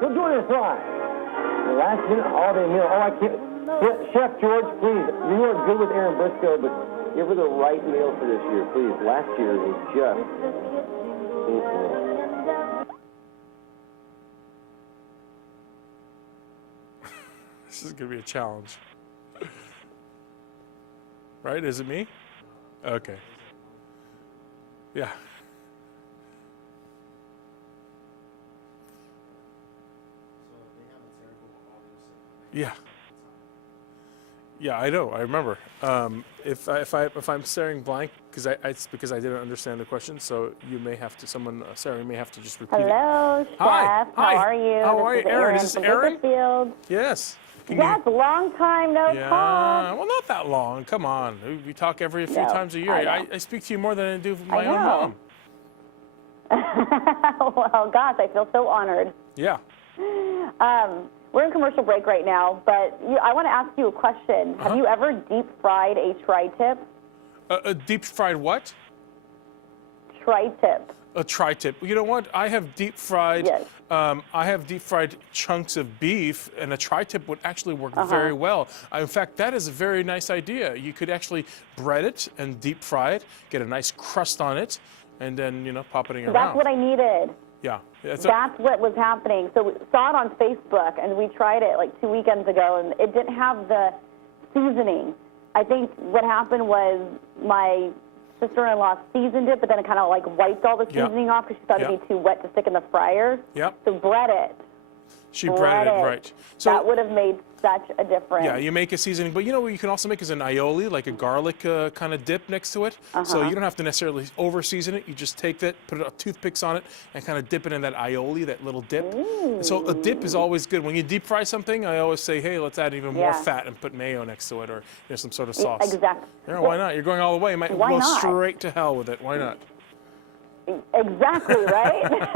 You'll join us live. The last minute holiday meal. Oh, I can't. Chef George, please. You are good with Aaron Briscoe, but give her the right meal for this year, please. Last year was just This is going to be a challenge. Right? Is it me? Okay. Yeah. Yeah. Yeah, I know. I remember. If I'm staring blank, it's because I didn't understand the question. So you may have to. Sarah may have to just repeat Hello, it. Chef. Hi. How are you? How are you, Aaron? Is this Aaron? Bakersfield. Yes. Yes, long time no talk. Well, not that long. Come on. We talk every few times a year. I speak to you more than I do my own mom. Well, gosh, I feel so honored. Yeah. We're in commercial break right now, but I want to ask you a question. Have you ever deep fried a tri-tip? A deep fried what? Tri-tip. A tri-tip. You know what? I have deep fried. Yes. I have deep fried chunks of beef, and a tri-tip would actually work very well. In fact, that is a very nice idea. You could actually bread it and deep fry it, get a nice crust on it, and then pop it in your mouth. That's what I needed. Yeah. That's what was happening. So we saw it on Facebook, and we tried it like 2 weekends ago, and it didn't have the seasoning. I think what happened was my sister-in-law seasoned it, but then it kind of like wiped all the seasoning off because she thought it'd be too wet to stick in the fryer. Yep. So bread it. She breaded it, right. So that would have made such a difference. Yeah, you make a seasoning, but what you can also make is an aioli, like a garlic kind of dip next to it. So you don't have to necessarily over-season it. You just take that, put toothpicks on it, and kind of dip it in that aioli, that little dip. So a dip is always good. When you deep fry something, I always say, hey, let's add even more fat and put mayo next to it, or some sort of sauce. Exactly. Yeah, why not? You're going all the way. You might go straight to hell with it. Why not? Exactly, right?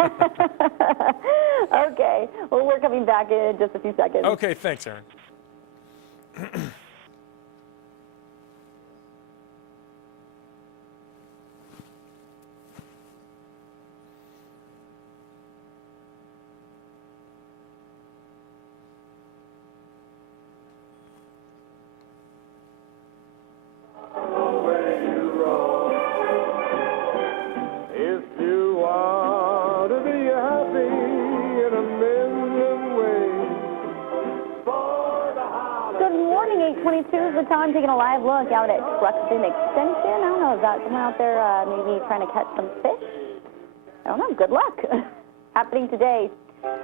Okay. Well, we're coming back in just a few seconds. Okay, thanks, Aaron. Is the time, taking a live look out at Truxton Extension. I don't know, is that someone out there maybe trying to catch some fish? I don't know. Good luck. Happening today.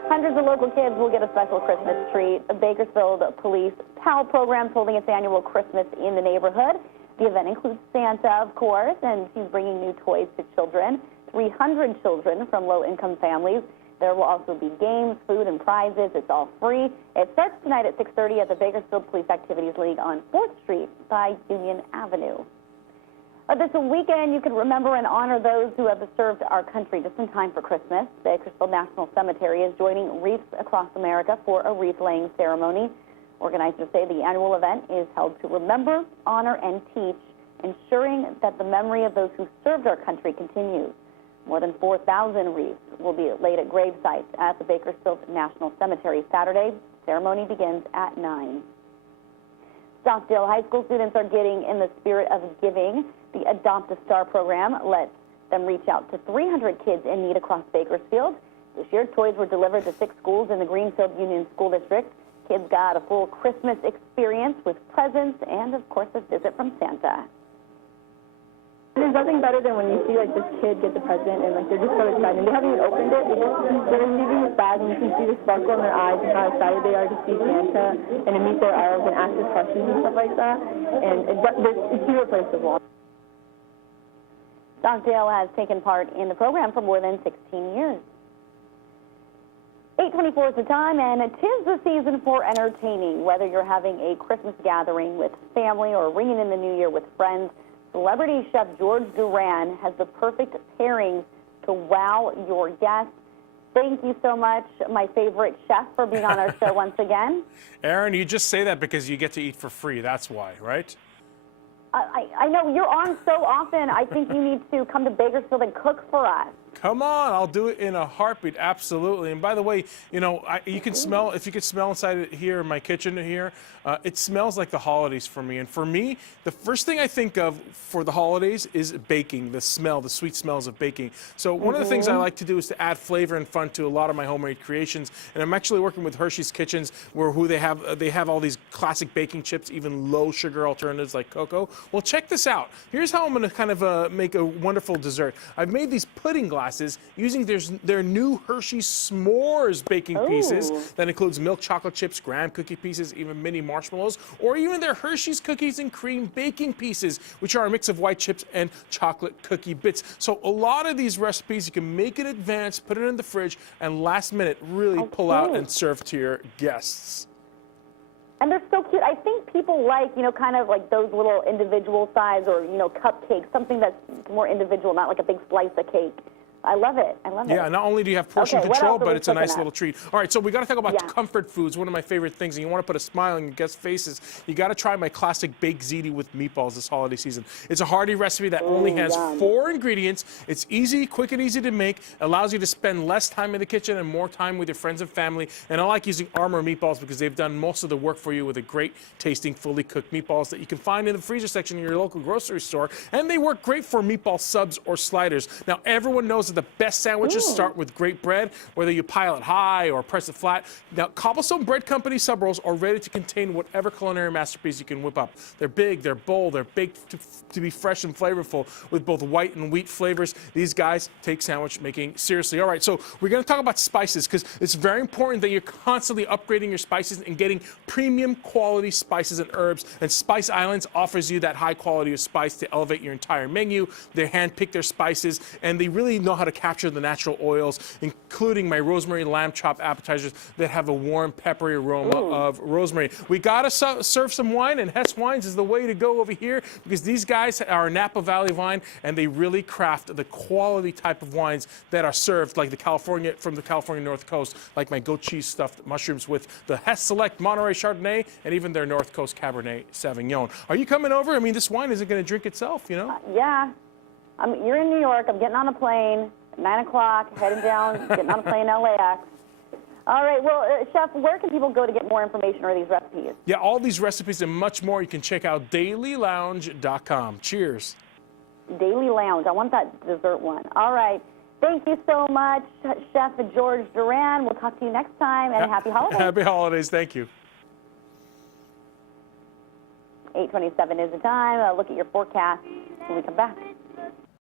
Hundreds of local kids will get a special Christmas treat. The Bakersfield Police PAL program is holding its annual Christmas in the neighborhood. The event includes Santa, of course, and he's bringing new toys to children. 300 children from low-income families. There will also be games, food, and prizes. It's all free. It starts tonight at 6:30 at the Bakersfield Police Activities League on 4th Street by Union Avenue. This weekend, you can remember and honor those who have served our country just in time for Christmas. Bakersfield National Cemetery is joining Wreaths Across America for a wreath-laying ceremony. Organizers say the annual event is held to remember, honor, and teach, ensuring that the memory of those who served our country continues. More than 4,000 wreaths will be laid at grave sites at the Bakersfield National Cemetery Saturday. Ceremony begins at 9. Stockdale High School students are getting in the spirit of giving. The Adopt a Star program lets them reach out to 300 kids in need across Bakersfield. This year, toys were delivered to 6 schools in the Greenfield Union School District. Kids got a full Christmas experience with presents and, of course, a visit from Santa. There's nothing better than when you see this kid get the present and they're just so excited. They haven't even opened it. They're leaving this bag and you can see the sparkle in their eyes and how excited they are to see Santa and to meet their elves and ask us questions and stuff like that. And it's irreplaceable. Stockdale has taken part in the program for more than 16 years. 8:24 is the time, and it is the season for entertaining. Whether you're having a Christmas gathering with family or ringing in the new year with friends, celebrity chef George Duran has the perfect pairings to wow your guests. Thank you so much, my favorite chef, for being on our show once again. Aaron, you just say that because you get to eat for free. That's why, right? I know you're on so often. I think you need to come to Bakersfield and cook for us. Come on, I'll do it in a heartbeat, absolutely. And by the way, you know, you can smell, if you could smell inside it here in my kitchen here, it smells like the holidays for me. And for me, the first thing I think of for the holidays is baking, the smell, the sweet smells of baking. So one of the things I like to do is to add flavor and fun to a lot of my homemade creations. And I'm actually working with Hershey's Kitchens, where they have all these classic baking chips, even low sugar alternatives like cocoa. Well, check this out. Here's how I'm going to kind of make a wonderful dessert. I've made these pudding glasses using their new Hershey's s'mores baking pieces that includes milk chocolate chips, graham cookie pieces, even mini marshmallows, or even their Hershey's cookies and cream baking pieces, which are a mix of white chips and chocolate cookie bits. So a lot of these recipes you can make in advance, put it in the fridge, and last minute really pull out and serve to your guests. And they're so cute. I think people like, you know, kind of like those little individual size or, you know, cupcakes, something that's more individual, not like a big slice of cake. I love it. I love it. Yeah, not only do you have portion control, but it's a nice little treat. All right, so we got to talk about comfort foods, one of my favorite things, and you want to put a smile on your guests' faces. You got to try my classic baked ziti with meatballs this holiday season. It's a hearty recipe that only has 4 ingredients. It's easy, quick, and easy to make. Allows you to spend less time in the kitchen and more time with your friends and family. And I like using Armour meatballs because they've done most of the work for you with a great tasting, fully cooked meatballs that you can find in the freezer section in your local grocery store. And they work great for meatball subs or sliders. Now, everyone knows that the best sandwiches start with great bread, whether you pile it high or press it flat. Now, Cobblestone Bread Company sub rolls are ready to contain whatever culinary masterpiece you can whip up. They're big, they're bold, they're baked to be fresh and flavorful with both white and wheat flavors. These guys take sandwich making seriously. All right, so we're going to talk about spices because it's very important that you're constantly upgrading your spices and getting premium quality spices and herbs. And Spice Islands offers you that high quality of spice to elevate your entire menu. They handpick their spices, and they really know how to capture the natural oils, including my rosemary lamb chop appetizers that have a warm, peppery aroma of rosemary. We got to serve some wine, and Hess Wines is the way to go over here because these guys are a Napa Valley wine, and they really craft the quality type of wines that are served like from the California North Coast, like my goat cheese stuffed mushrooms with the Hess Select Monterey Chardonnay and even their North Coast Cabernet Sauvignon. Are you coming over? I mean, this wine isn't going to drink itself, you know? Yeah. You're in New York. I'm getting on a plane. 9 o'clock, heading down, getting on a plane in LAX. All right, well, Chef, where can people go to get more information or these recipes? Yeah, all these recipes and much more you can check out dailylounge.com. Cheers. Daily Lounge. I want that dessert one. All right. Thank you so much, Chef George Duran. We'll talk to you next time, and happy holidays. Happy holidays. Thank you. 8:27 is the time. Look at your forecast when we come back.